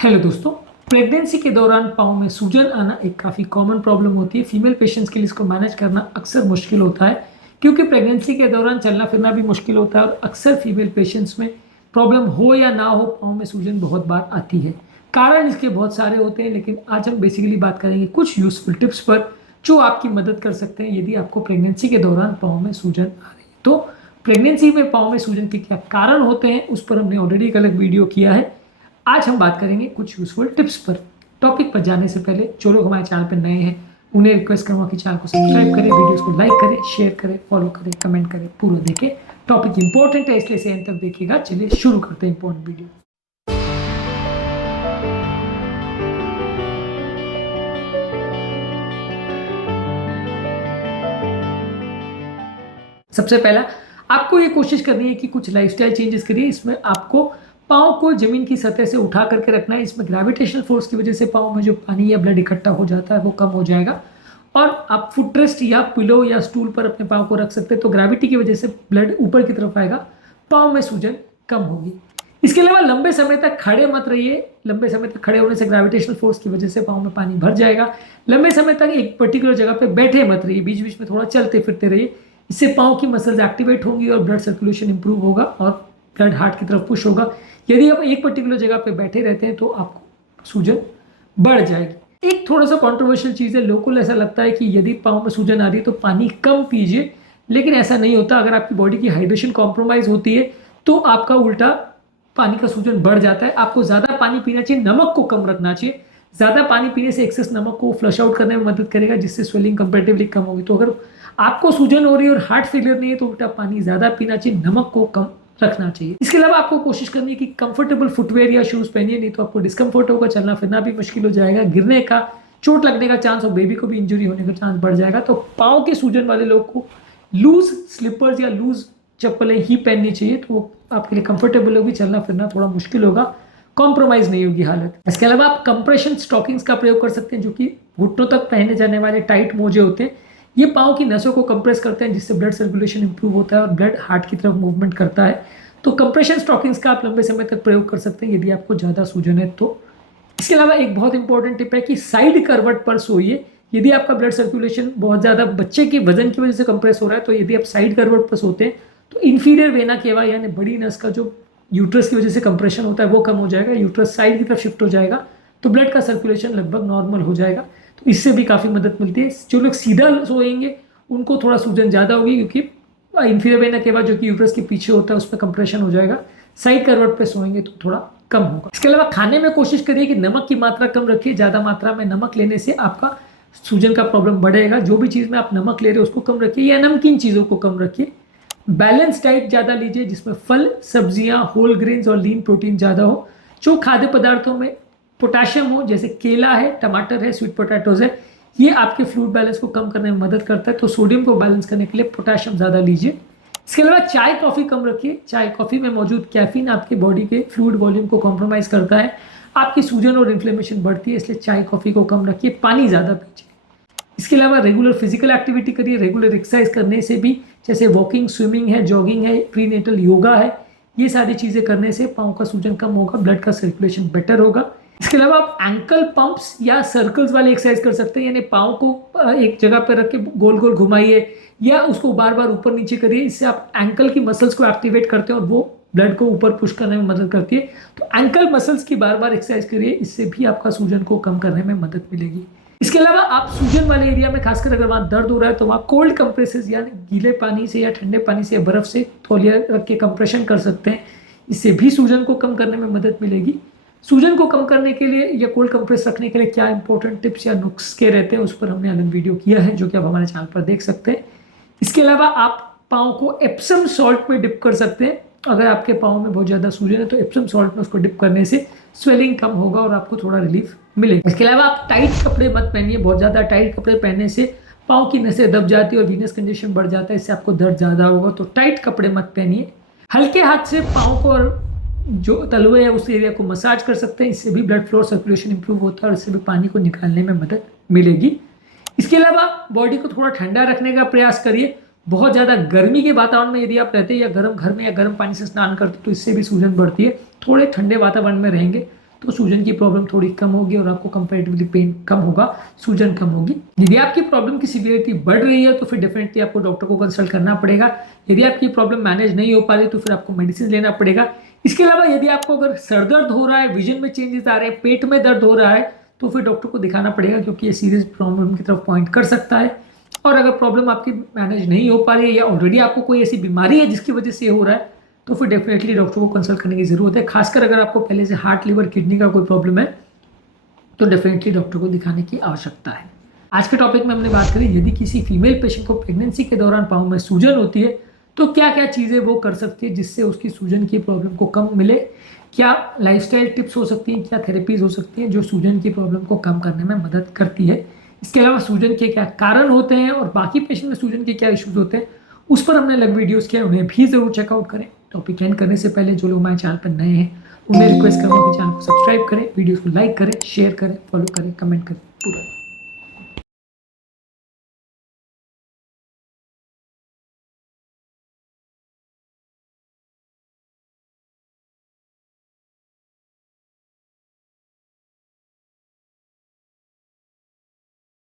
Hello दोस्तों। Pregnancy के दौरान पाँव में सूजन आना एक काफ़ी कॉमन प्रॉब्लम होती है। फीमेल पेशेंट्स के लिए इसको मैनेज करना अक्सर मुश्किल होता है क्योंकि प्रेगनेंसी के दौरान चलना फिरना भी मुश्किल होता है और अक्सर फीमेल पेशेंट्स में प्रॉब्लम हो या ना हो पाँव में सूजन बहुत बार आती है। कारण इसके बहुत सारे होते हैं, लेकिन आज हम बेसिकली बात करेंगे कुछ यूजफुल टिप्स पर जो आपकी मदद कर सकते हैं यदि आपको प्रेगनेंसी के दौरान पाँव में सूजन आ रही है। तो प्रेगनेंसी में पाँव में सूजन के क्या कारण होते हैं उस पर हमने ऑलरेडी एक अलग वीडियो किया है। आज हम बात करेंगे कुछ यूजफुल टिप्स पर। टॉपिक पर जाने से पहले जो लोग हमारे चैनल पर नए हैं उन्हें रिक्वेस्ट करूंगा कि चैनल को सब्सक्राइब करें, वीडियोस को लाइक करें, शेयर करें, फॉलो करें, कमेंट करें, पूरा देखें। टॉपिक इंपॉर्टेंट है इसलिए से एंड तक देखिएगा। चलिए शुरू करते हैं इंपॉर्टेंट वीडियो। सबसे पहला आपको ये कोशिश करनी है कि कुछ लाइफस्टाइल चेंजेस करिए। इसमें आपको पाँव को जमीन की सतह से उठा करके रखना है। इसमें ग्रेविटेशनल फोर्स की वजह से पाँव में जो पानी या ब्लड इकट्ठा हो जाता है वो कम हो जाएगा। और आप फुट रेस्ट या पिलो या स्टूल पर अपने पाँव को रख सकते हैं, तो ग्रेविटी की वजह से ब्लड ऊपर की तरफ आएगा, पाँव में सूजन कम होगी। इसके अलावा लंबे समय तक खड़े मत रहिए। लंबे समय तक खड़े होने से ग्रेविटेशनल फोर्स की वजह से पाँव में पानी भर जाएगा। लंबे समय तक एक पर्टिकुलर जगह पे बैठे मत रहिए, बीच बीच में थोड़ा चलते फिरते रहिए। इससे पाँव की मसल्स एक्टिवेट होंगी और ब्लड सर्कुलेशन इंप्रूव होगा और ब्लड हार्ट की तरफ पुश होगा। यदि आप एक पर्टिकुलर जगह पे बैठे रहते हैं तो आपको सूजन बढ़ जाएगी। एक थोड़ा सा कॉन्ट्रोवर्शियल चीज़ है, लोगों को ऐसा लगता है कि यदि पाँव में सूजन आ रही है तो पानी कम पीजिए, लेकिन ऐसा नहीं होता। अगर आपकी बॉडी की हाइड्रेशन कॉम्प्रोमाइज़ होती है तो आपका उल्टा पानी का सूजन बढ़ जाता है। आपको ज़्यादा पानी पीना चाहिए, नमक को कम रखना चाहिए। ज़्यादा पानी पीने से एक्सेस नमक को फ्लश आउट करने में मदद करेगा, जिससे स्वेलिंग कंपेरेटिवली कम होगी। तो अगर आपको सूजन हो रही है और हार्ट फेलियर नहीं है तो उल्टा पानी ज़्यादा पीना चाहिए, नमक को कम रखना चाहिए। इसके अलावा आपको कोशिश करनी है कि कंफर्टेबल फुटवेयर या शूज़ पहनिए, नहीं तो आपको डिस्कम्फर्ट होगा, चलना फिरना भी मुश्किल हो जाएगा, गिरने का, चोट लगने का चांस और बेबी को भी इंजरी होने का चांस बढ़ जाएगा। तो पाँव के सूजन वाले लोग को लूज स्लीपर्स या लूज चप्पलें ही पहननी चाहिए, तो वो आपके लिए कंफर्टेबल होगी, चलना फिरना थोड़ा मुश्किल होगा, कॉम्प्रोमाइज़ नहीं होगी हालत। इसके अलावा आप कंप्रेशन स्टॉकिंग्स का प्रयोग कर सकते हैं, जो कि घुटनों तक पहने जाने वाले टाइट मोजे होते हैं। ये पाँव की नसों को कंप्रेस करते हैं, जिससे ब्लड सर्कुलेशन इंप्रूव होता है और ब्लड हार्ट की तरफ मूवमेंट करता है। तो कंप्रेशन स्टॉकिंग्स का आप लंबे समय तक प्रयोग कर सकते हैं यदि आपको ज़्यादा सूजन है तो। इसके अलावा एक बहुत इंपॉर्टेंट टिप है कि साइड करवट पर सोइए। यदि आपका ब्लड सर्कुलेशन बहुत ज़्यादा बच्चे के वजन की वजह से कंप्रेस हो रहा है, तो यदि आप साइड करवट पर सोते हैं तो इन्फीरियर वेना केवा यानी बड़ी नस का जो यूट्रस की वजह से कंप्रेशन होता है वो कम हो जाएगा, यूट्रस साइड की तरफ शिफ्ट हो जाएगा, तो ब्लड का सर्कुलेशन लगभग नॉर्मल हो जाएगा। तो इससे भी काफ़ी मदद मिलती है। जो लोग सीधा सोएंगे उनको थोड़ा सूजन ज़्यादा होगी, क्योंकि इन्फीरियर वेना केवा जो कि यूट्रस के पीछे होता है उसमें कंप्रेशन हो जाएगा। साइड करवट पे सोएंगे तो थोड़ा कम होगा। इसके अलावा खाने में कोशिश करिए कि नमक की मात्रा कम रखिए। ज़्यादा मात्रा में नमक लेने से आपका सूजन का प्रॉब्लम बढ़ेगा। जो भी चीज़ में आप नमक ले रहे हो उसको कम रखिए या नमकीन चीज़ों को कम रखिए। बैलेंस डाइट ज़्यादा लीजिए, जिसमें फल, सब्जियां, होल ग्रेन्स और लीन प्रोटीन ज़्यादा हो। जो खाद्य पदार्थों में पोटेशियम हो, जैसे केला है, टमाटर है, स्वीट पोटैटोज है, ये आपके फ्लूइड बैलेंस को कम करने में मदद करता है। तो सोडियम को बैलेंस करने के लिए पोटेशियम ज़्यादा लीजिए। इसके अलावा चाय कॉफ़ी कम रखिए। चाय कॉफ़ी में मौजूद कैफीन आपके बॉडी के फ्लूइड वॉल्यूम को कॉम्प्रोमाइज़ करता है, आपकी सूजन और इन्फ्लेमेशन बढ़ती है, इसलिए चाय कॉफ़ी को कम रखिए। पानी ज़्यादा पीजिए। इसके अलावा रेगुलर फिजिकल एक्टिविटी करिए। रेगुलर एक्सरसाइज करने से भी, जैसे वॉकिंग, स्विमिंग है, जॉगिंग है, प्रीनेटल योगा है, ये सारी चीज़ें करने से पाँव का सूजन कम होगा, ब्लड का सर्कुलेशन बेटर होगा। इसके अलावा आप एंकल पंप्स या सर्कल्स वाले एक्सरसाइज कर सकते हैं, यानी पाँव को एक जगह पर रख के गोल गोल घुमाइए या उसको बार बार ऊपर नीचे करिए। इससे आप एंकल की मसल्स को एक्टिवेट करते हैं और वो ब्लड को ऊपर पुश करने में मदद करती है। तो एंकल मसल्स की बार बार एक्सरसाइज करिए, इससे भी आपका सूजन को कम करने में मदद मिलेगी। इसके अलावा आप सूजन वाले एरिया में, खासकर अगर वहाँ दर्द हो रहा है, तो वहाँ कोल्ड कंप्रेसेस यानी गीले पानी से या ठंडे पानी से या बर्फ से तौलिया रख के कंप्रेशन कर सकते हैं। इससे भी सूजन को कम करने में मदद मिलेगी। सूजन को कम करने के लिए या कोल्ड कंप्रेस रखने के लिए क्या इंपॉर्टेंट टिप्स या नुस्खे रहते हैं, उस पर हमने अलग वीडियो किया है, जो कि आप हमारे चैनल पर देख सकते हैं। इसके अलावा आप पाँव को एप्सम सॉल्ट में डिप कर सकते हैं। अगर आपके पाँव में बहुत ज़्यादा सूजन है तो एप्सम सॉल्ट में उसको डिप करने से स्वेलिंग कम होगा और आपको थोड़ा रिलीफ मिलेगा। इसके अलावा आप टाइट कपड़े मत पहनिए। बहुत ज़्यादा टाइट कपड़े पहनने से पाँव की नसें दब जाती है और वीनस कंजेशन बढ़ जाता है, इससे आपको दर्द ज़्यादा होगा। तो टाइट कपड़े मत पहनिए। हल्के हाथ से पाँव को और जो तलवे है उस एरिया को मसाज कर सकते हैं, इससे भी ब्लड फ्लो सर्कुलेशन इंप्रूव होता है और इससे भी पानी को निकालने में मदद मिलेगी। इसके अलावा बॉडी को थोड़ा ठंडा रखने का प्रयास करिए। बहुत ज़्यादा गर्मी के वातावरण में यदि आप रहते हैं या गर्म घर में या गर्म पानी से स्नान करते हैं तो इससे भी सूजन बढ़ती है। थोड़े ठंडे वातावरण में रहेंगे तो सूजन की प्रॉब्लम थोड़ी कम होगी और आपको कंपैरेटिवली पेन कम होगा, सूजन कम होगी। यदि आपकी प्रॉब्लम की सीवियरिटी बढ़ रही है तो फिर डेफिनेटली आपको डॉक्टर को कंसल्ट करना पड़ेगा। यदि आपकी प्रॉब्लम मैनेज नहीं हो पा रही तो फिर आपको मेडिसिन लेना पड़ेगा। इसके अलावा यदि आपको अगर सर दर्द हो रहा है, विजन में चेंजेस आ रहे हैं, पेट में दर्द हो रहा है, तो फिर डॉक्टर को दिखाना पड़ेगा, क्योंकि ये सीरियस प्रॉब्लम की तरफ पॉइंट कर सकता है। और अगर प्रॉब्लम आपकी मैनेज नहीं हो पा रही है या ऑलरेडी आपको कोई ऐसी बीमारी है जिसकी वजह से हो रहा है, तो फिर डेफिनेटली डॉक्टर को कंसल्ट करने की जरूरत है। खासकर अगर आपको पहले से हार्ट, लिवर, किडनी का कोई प्रॉब्लम है तो डेफिनेटली डॉक्टर को दिखाने की आवश्यकता है। आज के टॉपिक में हमने बात करी, यदि किसी फीमेल पेशेंट को प्रेगनेंसी के दौरान पाँव में सूजन होती है तो क्या क्या चीज़ें वो कर सकती है जिससे उसकी सूजन की प्रॉब्लम को कम मिले। क्या लाइफस्टाइल टिप्स हो सकती हैं, क्या थेरेपीज हो सकती हैं जो सूजन की प्रॉब्लम को कम करने में मदद करती है। इसके अलावा सूजन के क्या कारण होते हैं और बाकी पेशेंट में सूजन के क्या इश्यूज होते हैं, उस पर हमने अलग वीडियोस किए, उन्हें भी जरूर चेकआउट करें। टॉपिक एंड करने से पहले जो लोग हमारे चैनल पर नए हैं उन्हें रिक्वेस्ट करूँगा कि चैनल को सब्सक्राइब करें, वीडियोस को लाइक करें, शेयर करें, फॉलो करें, कमेंट करें पूरा।